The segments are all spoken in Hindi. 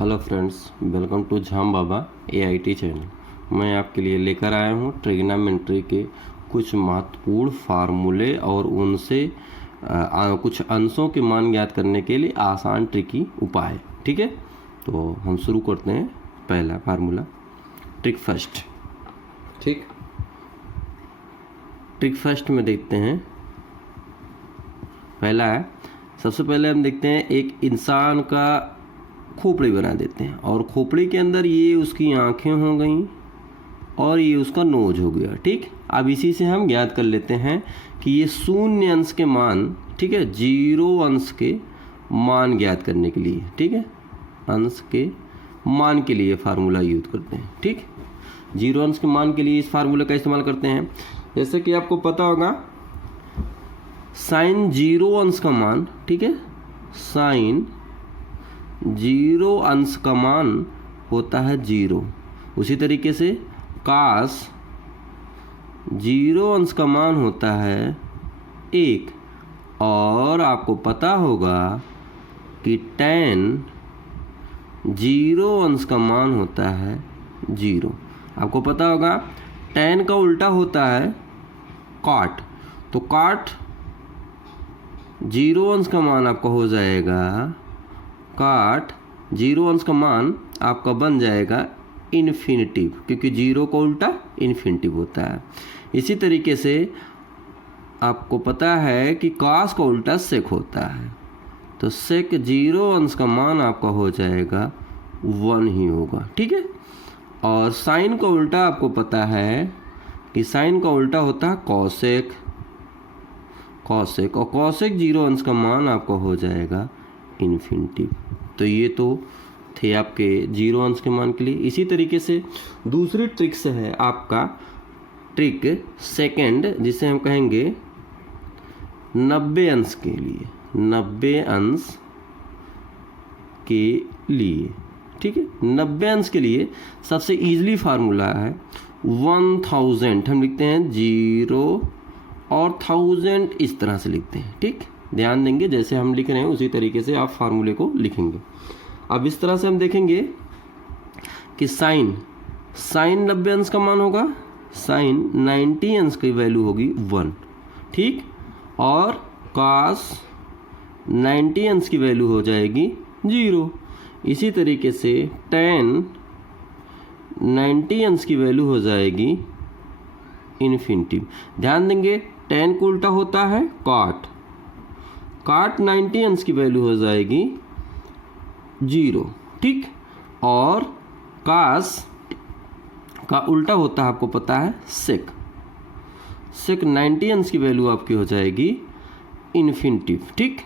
हेलो फ्रेंड्स, वेलकम टू झाम बाबा AIT चैनल। मैं आपके लिए लेकर आया हूँ ट्रिग्नोमेट्री के कुछ महत्वपूर्ण फार्मूले और उनसे कुछ अंशों के मान ज्ञात करने के लिए आसान ट्रिकी उपाय। ठीक है, तो हम शुरू करते हैं। पहला फार्मूला, ट्रिक फर्स्ट। ठीक, ट्रिक फर्स्ट में देखते हैं। पहला है, सबसे पहले हम देखते हैं एक इंसान का खोपड़ी बना देते हैं और खोपड़ी के अंदर ये उसकी आंखें हो गई और ये उसका नोज हो गया। ठीक, अब इसी से हम ज्ञात कर लेते हैं कि ये शून्य अंश के मान, ठीक है, जीरो अंश के मान ज्ञात करने के लिए, ठीक है, अंश के मान के लिए फार्मूला यूज करते हैं। ठीक, जीरो अंश के मान के लिए इस फार्मूले का इस्तेमाल करते हैं। जैसे कि आपको पता होगा साइन जीरो अंश का मान, ठीक है, साइन जीरो अंश का मान होता है जीरो। उसी तरीके से कास जीरो अंश का मान होता है एक। और आपको पता होगा कि टेन जीरो अंश का मान होता है जीरो। आपको पता होगा टेन का उल्टा होता है काट, तो काट जीरो अंश का मान आपका हो जाएगा, काट जीरो अंश का मान आपका बन जाएगा इन्फिनिटिव, क्योंकि जीरो का उल्टा इन्फिनिटिव होता है। इसी तरीके से आपको पता है कि कास का उल्टा सेक होता है, तो सेक जीरो अंश का मान आपका हो जाएगा वन ही होगा। ठीक है, और साइन का उल्टा आपको पता है कि साइन का उल्टा होता है कॉसेक, कॉसेक, और कॉसेक जीरो अंश का मान आपका हो जाएगा इन्फिनिटिव। तो ये तो थे आपके जीरो अंश के मान के लिए। इसी तरीके से दूसरी ट्रिक से है आपका ट्रिक सेकंड, जिसे हम कहेंगे 90 अंश के लिए, 90 अंश के लिए। ठीक है, 90 अंश के लिए सबसे इजीली फार्मूला है 1000। हम लिखते हैं जीरो और 1000 इस तरह से लिखते हैं। ठीक, ध्यान देंगे जैसे हम लिख रहे हैं उसी तरीके से आप फार्मूले को लिखेंगे। अब इस तरह से हम देखेंगे कि साइन 90 अंश का मान होगा, साइन 90 अंश की वैल्यू होगी 1। ठीक, और कास 90 अंश की वैल्यू हो जाएगी 0। इसी तरीके से टेन 90 अंश की वैल्यू हो जाएगी इन्फिनिटिव। ध्यान देंगे टेन को उल्टा होता है काट, काट 90 अंश की वैल्यू हो जाएगी 0। ठीक, और कास का उल्टा होता है आपको पता है सेक, सेक 90 अंश की वैल्यू आपकी हो जाएगी इन्फिनिटिव। ठीक,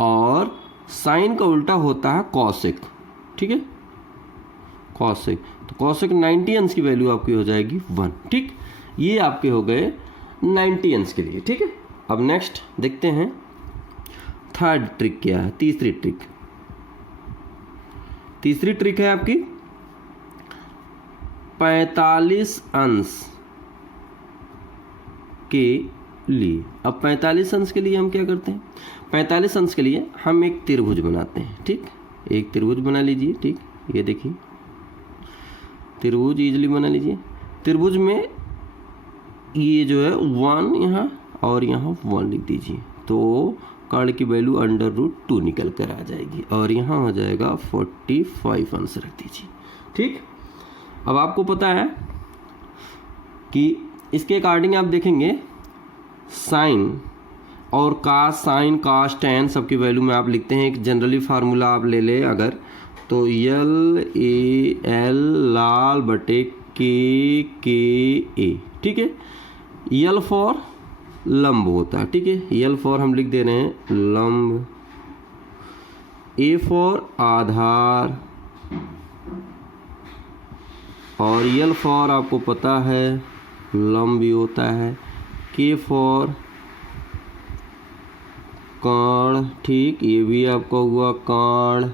और साइन का उल्टा होता है कॉसेक, ठीक है, कॉसेक, तो कॉसेक 90 अंश की वैल्यू आपकी हो जाएगी 1। ठीक, ये आपके हो गए 90 अंश के लिए। ठीक है, अब नेक्स्ट देखते हैं थर्ड ट्रिक क्या है। तीसरी ट्रिक है आपकी 45 अंश के लिए। अब 45 अंश के लिए हम क्या करते हैं, 45 अंश के लिए हम एक त्रिभुज बनाते हैं। ठीक, एक त्रिभुज बना लीजिए। ठीक, ये देखिए त्रिभुज इजीली बना लीजिए। त्रिभुज में ये जो है 1 यहाँ और यहाँ 1 लिख दीजिए, तो कर्ण की वैल्यू √2 निकल कर आ जाएगी और यहाँ हो जाएगा 45 अंश रख दीजिए। ठीक, अब आपको पता है कि इसके अकॉर्डिंग आप देखेंगे साइन और कास, साइन कास टेन सबकी वैल्यू में आप लिखते हैं एक जनरली फार्मूला आप ले लें अगर, तो LAL लाल बटे KA। ठीक है, L फॉर लंब होता है। ठीक है, L फॉर हम लिख दे रहे हैं लंब, A फॉर आधार, और L फॉर आपको पता है लंब भी होता है, K फॉर कर्ण। ठीक, ये भी आपका हुआ कर्ण।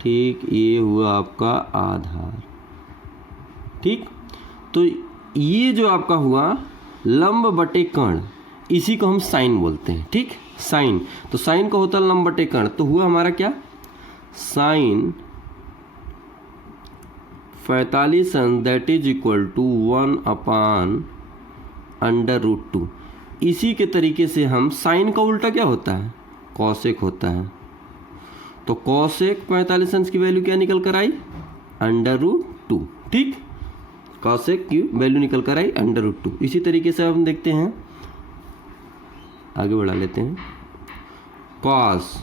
ठीक, ये हुआ आपका आधार। ठीक, तो ये जो आपका हुआ लंब बटे कर्ण, इसी को हम साइन बोलते हैं। ठीक, साइन, तो साइन का होता है लंब बटे कर्ण, तो हुआ हमारा क्या, साइन 45 अंश दैट इज इक्वल टू 1/√2। इसी के तरीके से हम साइन का उल्टा क्या होता है, कॉसेक होता है। तो कॉसेक 45 अंश की वैल्यू क्या निकल कर आई, √2। ठीक, कॉसेक की वैल्यू निकल कर आई √2। इसी तरीके से हम देखते हैं, आगे बढ़ा लेते हैं। कॉस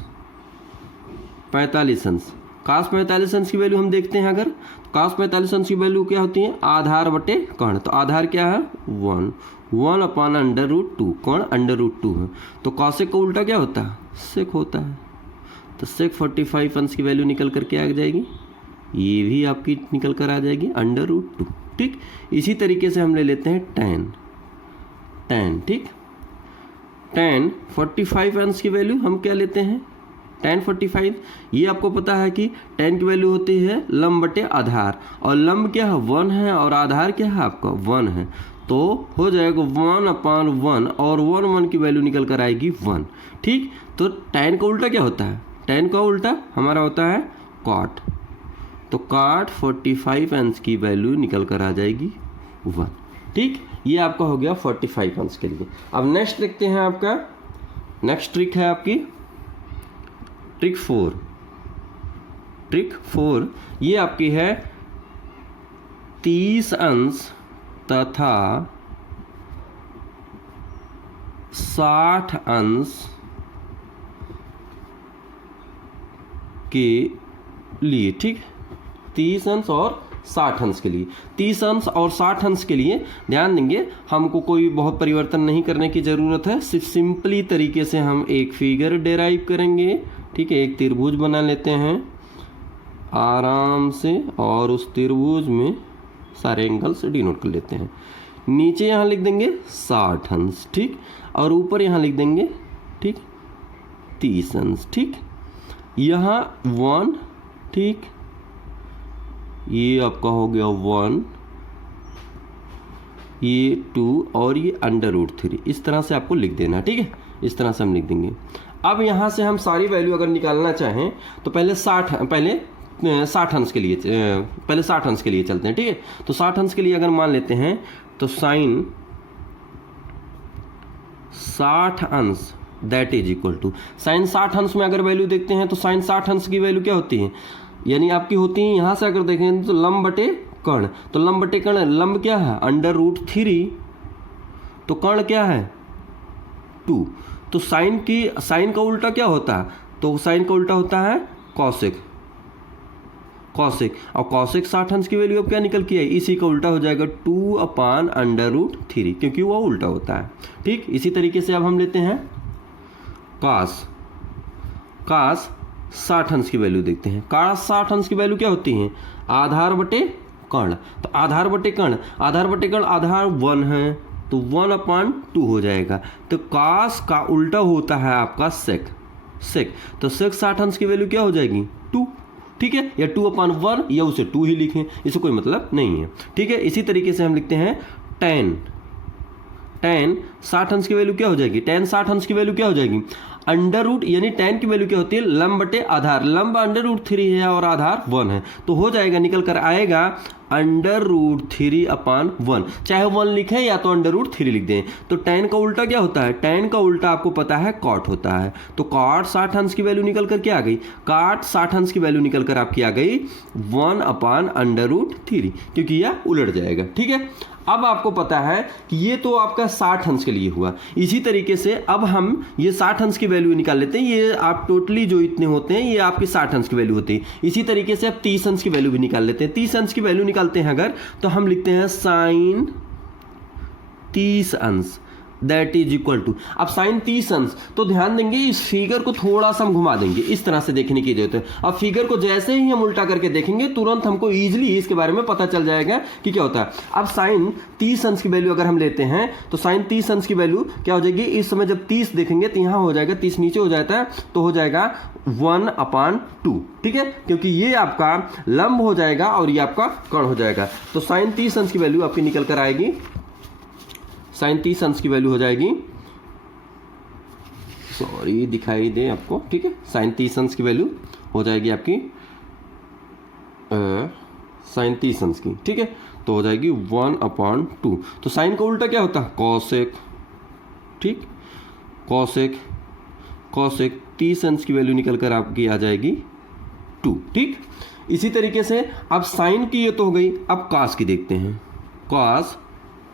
45 अंश, कॉस 45 अंश की वैल्यू हम देखते हैं। अगर कॉस 45 अंश की वैल्यू क्या होती है, आधार बटे कर्ण। तो आधार क्या है 1/√2, कर्ण √2 है। तो कॉसेक का उल्टा क्या होता है, सेक होता है। तो सेक 45 अंश की वैल्यू निकल कर के आ जाएगी, ये भी आपकी निकल कर आ जाएगी √2। ठीक, इसी तरीके से हम ले लेते हैं tan। ठीक, tan 45 अंश की वैल्यू हम क्या लेते हैं, tan 45। ये आपको पता है कि tan की वैल्यू होती है लंब बटे आधार, और लंब क्या है 1 है और आधार क्या है आपका 1 है। तो हो जाएगा 1/1 और 1 की वैल्यू निकल कर आएगी 1। ठीक, तो tan का उल्टा क्या होता है, tan का उल्टा हमारा होता है cot। तो cot 45 अंश की वैल्यू निकल कर आ जाएगी 1। ठीक, ये आपका हो गया 45 अंश के लिए। अब नेक्स्ट देखते हैं, आपका नेक्स्ट ट्रिक है आपकी ट्रिक 4। ट्रिक 4 ये आपकी है 30 अंश तथा 60 अंश के लिए। ठीक, 30 अंश और 60 अंश के लिए। 30 अंश और 60 अंश के लिए ध्यान देंगे, हमको कोई बहुत परिवर्तन नहीं करने की ज़रूरत है। सिर्फ सिंपली तरीके से हम एक फिगर डेराइव करेंगे। ठीक है, एक त्रिभुज बना लेते हैं आराम से, और उस त्रिभुज में सारे एंगल्स डिनोट कर लेते हैं। नीचे यहाँ लिख देंगे 60 अंश। ठीक, और ऊपर यहाँ लिख देंगे ठीक 30 अंश। ठीक, यहाँ 1, ठीक, ये आपका हो गया 1, ये 2 और ये √3। इस तरह से आपको लिख देना। ठीक है, इस तरह से हम लिख देंगे। अब यहाँ से हम सारी वैल्यू अगर निकालना चाहें तो पहले 60 अंश के लिए चलते हैं। ठीक है, तो 60 अंश के लिए अगर मान लेते हैं तो साइन 60 अंश that is equal to, sine 60 अंश में अगर वैल्यू देखते हैं तो साइन 60 अंश की वैल्यू क्या होती है, यानी आपकी होती है, यहाँ से अगर देखें तो लंब बटे कर्ण। तो लंब बटे कर्ण, लंब क्या है √3, तो कर्ण क्या है 2। तो साइन का उल्टा क्या होता है, तो साइन का उल्टा होता है कॉसेक। और कॉसेक 60 अंश की वैल्यू अब क्या निकल के आई, इसी का उल्टा हो जाएगा 2/√3, क्योंकि वो उल्टा होता है। ठीक, इसी तरीके से अब हम लेते हैं कॉस 60 अंश की वैल्यू देखते हैं। कॉस 60 अंश की वैल्यू क्या होती है, आधार बटे कर्ण। तो आधार बटे कर्ण, आधार 1 है, तो 1/2 हो जाएगा। तो कॉस का उल्टा होता है आपका सेक। तो सेक 60 अंश की वैल्यू क्या हो जाएगी 2। ठीक है, या 2/1 या उसे 2 ही लिखें, इसे कोई मतलब नहीं है। ठीक है, इसी तरीके से हम लिखते हैं tan 60 अंश की वैल्यू क्या हो जाएगी, tan 60 अंश की वैल्यू क्या हो जाएगी √ यानी tan की वैल्यू क्या होती है लंब बटे आधार। लंब √3 है और आधार 1 है, तो हो जाएगा, निकल कर आएगा √3/1। चाहे 1 लिखें या तो √3 लिख दें। तो tan का उल्टा क्या होता है, tan का उल्टा आपको पता है cot होता है। तो cot 60 अंश की वैल्यू निकल कर क्या आ गई, cot 60 अंश की वैल्यू निकल कर आपकी आ गई 1/√3, क्योंकि यह उलट जाएगा। ठीक है, अब आपको पता है कि ये तो आपका 60 अंश के लिए हुआ। इसी तरीके से अब हम ये 60 अंश की वैल्यू निकाल लेते हैं। ये आप टोटली जो इतने होते हैं ये आपके 60 अंश की वैल्यू होती है। इसी तरीके से अब 30 अंश की वैल्यू भी निकाल लेते हैं। 30 अंश की वैल्यू निकालते हैं अगर, तो हम लिखते हैं साइन 30 अंश दैट इज इक्वल टू, अब साइन 30 अंश, तो ध्यान देंगे इस फिगर को थोड़ा सा हम घुमा देंगे, इस तरह से देखने की जरूरत है। अब फिगर को जैसे ही हम उल्टा करके देखेंगे तुरंत हमको इजीली इसके बारे में पता चल जाएगा कि क्या होता है। अब साइन 30 अंश की वैल्यू अगर हम लेते हैं तो साइन 30 अंश की वैल्यू क्या हो जाएगी, इस समय जब 30 देखेंगे तो यहाँ हो जाएगा 30 नीचे हो जाता है, तो हो जाएगा 1/2। ठीक है, क्योंकि ये आपका लंब हो जाएगा और ये आपका कर्ण हो जाएगा। तो साइन 30 अंश की वैल्यू आपकी निकल कर आएगी, साइन 30 अंश की वैल्यू हो जाएगी, सॉरी दिखाई दे आपको। ठीक है, साइन 30 अंश की वैल्यू हो जाएगी आपकी साइन 30 अंश की, ठीक है, तो हो जाएगी 1/2। तो साइन का उल्टा क्या होता है, कॉसेक, ठीक, कॉसेक 30 अंश की वैल्यू निकल कर आपकी आ जाएगी 2, ठीक। इसी तरीके से अब साइन की ये तो हो गई, अब कास की देखते हैं, कास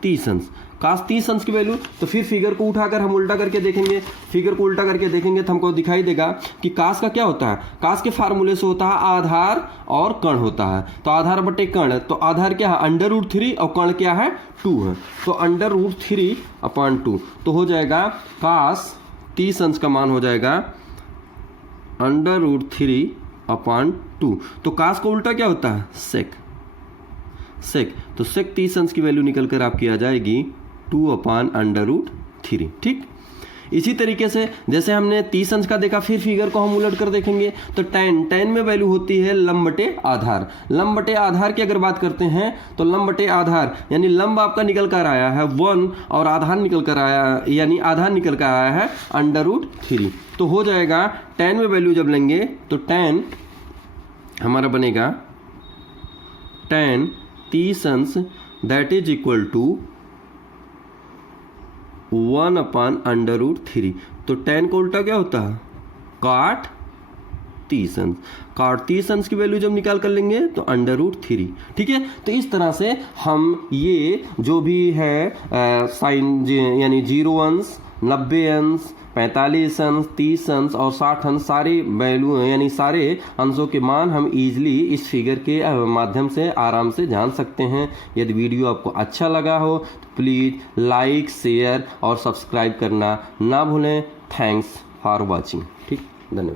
30 अंश, कास 30 अंश की वैल्यू, तो फिर फिगर को उठाकर हम उल्टा करके देखेंगे, फिगर को उल्टा करके देखेंगे तो हमको दिखाई देगा कि कास का क्या होता है, कास के फार्मूले से होता है आधार और कर्ण होता है, तो आधार बटे कर्ण, तो आधार क्या है √3 और कर्ण क्या है 2 है, तो √3/2, तो हो जाएगा कास 30 अंश का मान हो जाएगा √3/2। तो कास का उल्टा क्या होता है, सेक, तो सेक 30 अंश की वैल्यू निकल कर आपकी आ जाएगी 2/√3, ठीक। इसी तरीके से जैसे हमने 30 अंश का देखा, फिर फिगर को हम उलट कर देखेंगे तो tan में वैल्यू होती है लंब बटे आधार। लंब बटे आधार की अगर बात करते हैं तो लंब बटे आधार यानी लंब आपका निकल कर आया है 1 और आधार निकल कर आया, यानी आधार निकल कर आया है √3, तो हो जाएगा tan में वैल्यू जब लेंगे तो tan हमारा बनेगा tan 30 अंश दैट इज इक्वल टू 1/√3। तो tan का उल्टा क्या होता है, काट 30 अंश, काट 30 अंश की वैल्यू जब निकाल कर लेंगे तो √3, ठीक है। तो इस तरह से हम ये जो भी है साइन यानी 0 अंश, 90 अंश, 45 अंश, 30 अंश और 60 अंश, सारे वैल्यू यानी सारे अंशों के मान हम इजीली इस फिगर के माध्यम से आराम से जान सकते हैं। यदि वीडियो आपको अच्छा लगा हो तो प्लीज़ लाइक, शेयर और सब्सक्राइब करना ना भूलें। थैंक्स फॉर वॉचिंग, ठीक, धन्यवाद।